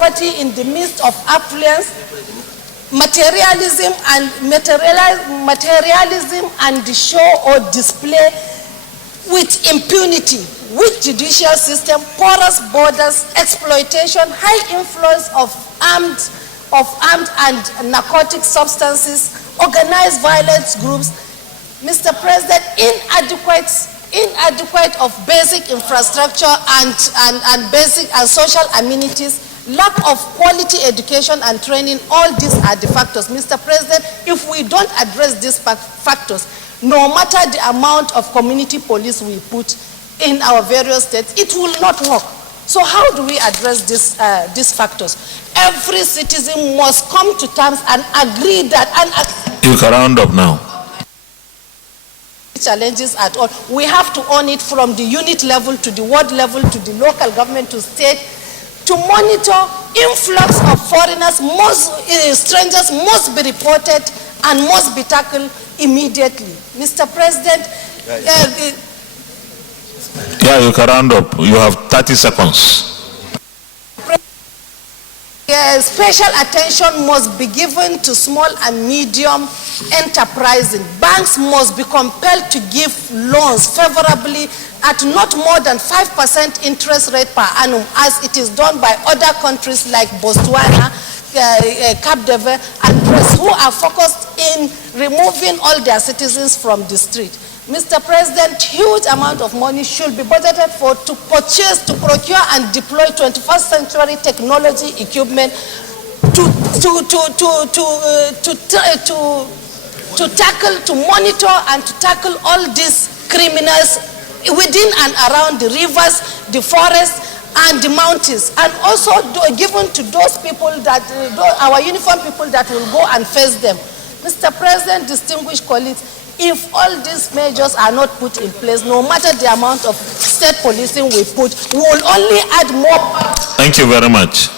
poverty in the midst of affluence, materialism and the show or display with impunity, weak judicial system, porous borders, exploitation, high influence of armed and narcotic substances, organized violence groups. Mr. President, inadequate of basic infrastructure and basic and social amenities, lack of quality education and training, all these are the factors. Mr. President, if we don't address these factors, no matter the amount of community police we put in our various states, it will not work. So how do we address these factors? Every citizen must come to terms and agree that... You can round up now. Challenges at all. We have to own it from the unit level to the ward level to the local government to state, to monitor influx of foreigners. Strangers must be reported and must be tackled immediately. Mr. President, you can round up. You have 30 seconds. Special attention must be given to small and medium enterprising. Banks must be compelled to give loans favorably at not more than 5% interest rate per annum, as it is done by other countries like Botswana, Cape Verde, and others who are focused in removing all their citizens from the street. Mr. President, huge amount of money should be budgeted to procure and deploy 21st century technology equipment to monitor and to tackle all these criminals within and around the rivers, the forests, and the mountains, and also given to those people that, our uniformed people that will go and face them. Mr. President, distinguished colleagues, if all these measures are not put in place, no matter the amount of state policing we put, we will only add more. Thank you very much.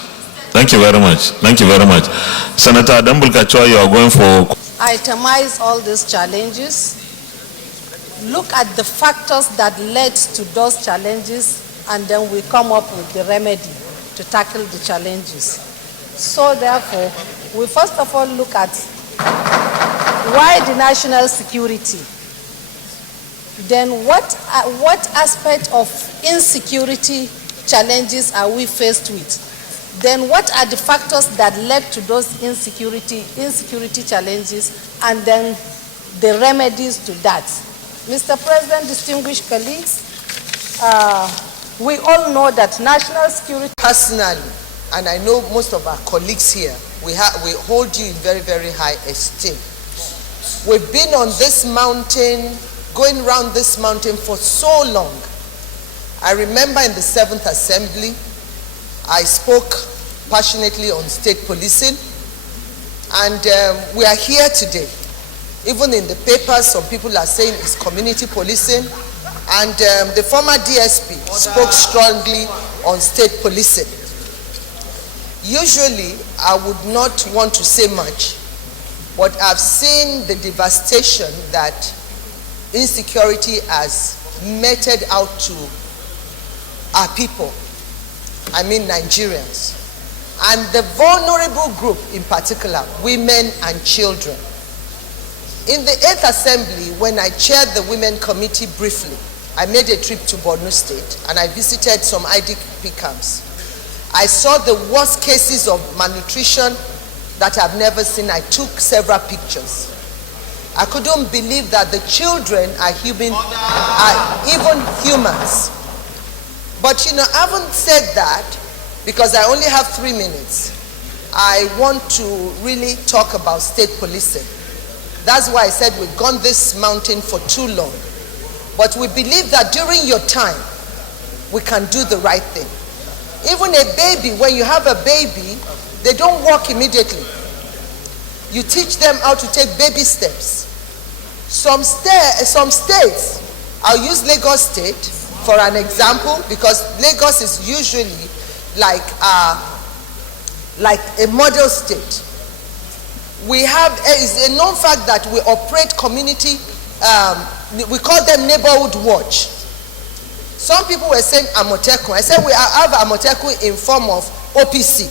Thank you very much. Thank you very much. Senator Adambulkachwa, you are going for... Itemize all these challenges. Look at the factors that led to those challenges, and then we come up with the remedy to tackle the challenges. So therefore, we first of all look at why the national security. Then what aspect of insecurity challenges are we faced with? Then what are the factors that led to those insecurity challenges, and then the remedies to that? Mr. President, distinguished colleagues, we all know that national security... Personally, and I know most of our colleagues here, we hold you in very, very high esteem. We've been on this mountain, going around this mountain for so long. I remember in the 7th Assembly, I spoke passionately on state policing, and we are here today. Even in the papers, some people are saying it's community policing, and the former DSP spoke strongly on state policing. Usually, I would not want to say much, but I've seen the devastation that insecurity has meted out to our people, I mean Nigerians, and the vulnerable group in particular, women and children. In the 8th Assembly, when I chaired the Women Committee briefly, I made a trip to Borno State and I visited some IDP camps. I saw the worst cases of malnutrition that I've never seen. I took several pictures. I couldn't believe that the children are even humans. But you know, I haven't said that because I only have 3 minutes. I want to really talk about state policing. That's why I said we've gone this mountain for too long. But we believe that during your time, we can do the right thing. Even a baby, when you have a baby, they don't walk immediately. You teach them how to take baby steps. Some states, I'll use Lagos State for an example, because Lagos is usually like a model state. We have, it's a known fact that we operate community, we call them neighborhood watch. Some people were saying Amotekun. I said we have Amotekun in form of OPC.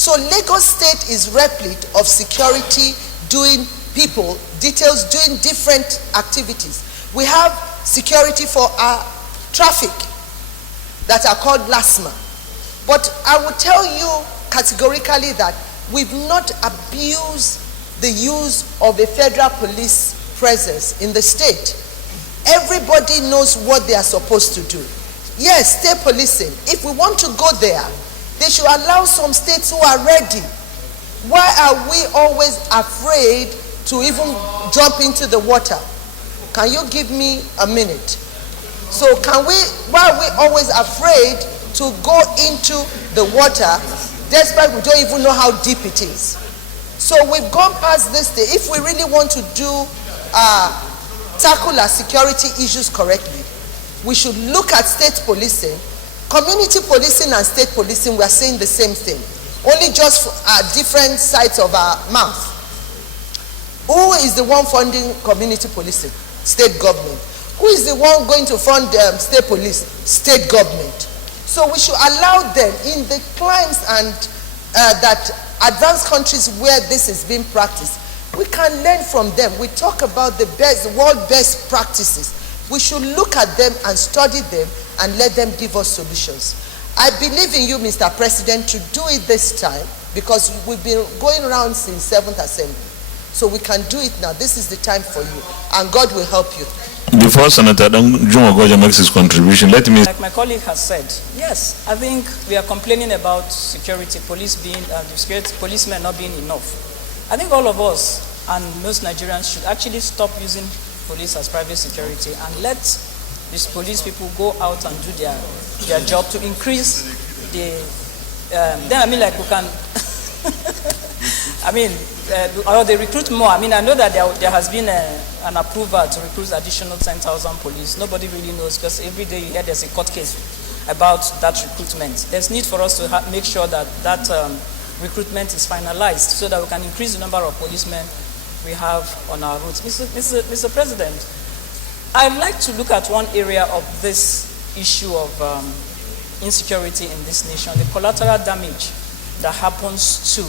So Lagos State is replete of security doing details doing different activities. We have security for our traffic that are called LASMA. But I will tell you categorically that we've not abused the use of a federal police presence in the state. Everybody knows what they are supposed to do. Yes, state policing. If we want to go there, they should allow some states who are ready. Why are we always afraid to even jump into the water? Can you give me a minute? So why are we always afraid to go into the water despite we don't even know how deep it is? So we've gone past this day. If we really want to tackle our security issues correctly, we should look at state policing. Community policing and state policing, we are saying the same thing, only just different sides of our mouth. Who is the one funding community policing? State government. Who is the one going to fund state police? State government. So we should allow them in the climes and that advanced countries where this is being practiced. We can learn from them. We talk about the world best practices. We should look at them and study them and let them give us solutions. I believe in you, Mr. President, to do it this time because we've been going around since 7th Assembly. So we can do it now. This is the time for you, and God will help you. Before Senator Juma Goja makes his contribution, let me... Like my colleague has said, yes, I think we are complaining about security, policemen not being enough. I think all of us and most Nigerians should actually stop using police as private security and let these police people go out and do their job to increase the... then I mean, like we can... or they recruit more. I mean, I know that there has been an approval to recruit additional 10,000 police. Nobody really knows because every day you hear there's a court case about that recruitment. There's need for us to make sure that recruitment is finalized so that we can increase the number of policemen we have on our roads. Mr. President, I'd like to look at one area of this issue of insecurity in this nation, the collateral damage that happens to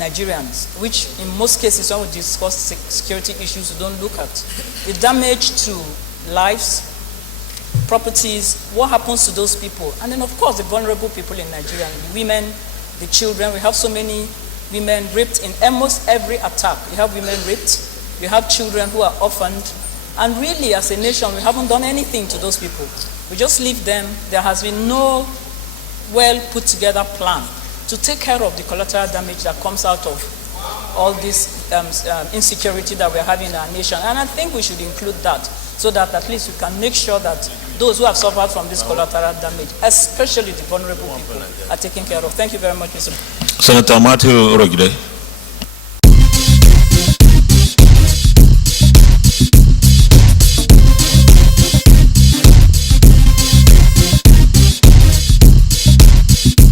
Nigerians, which in most cases when we discuss security issues we don't look at. The damage to lives, properties, what happens to those people, and then of course the vulnerable people in Nigeria, the women, the children. We have so many women raped in almost every attack. We have women raped, we have children who are orphaned, and really as a nation we haven't done anything to those people. We just leave them. There has been no well put together plan to take care of the collateral damage that comes out of all this insecurity that we're having in our nation. And I think we should include that so that at least we can make sure that those who have suffered from this collateral damage, especially the vulnerable people, are taken care of. Thank you very much, Mr. Senator Matthew Rogide.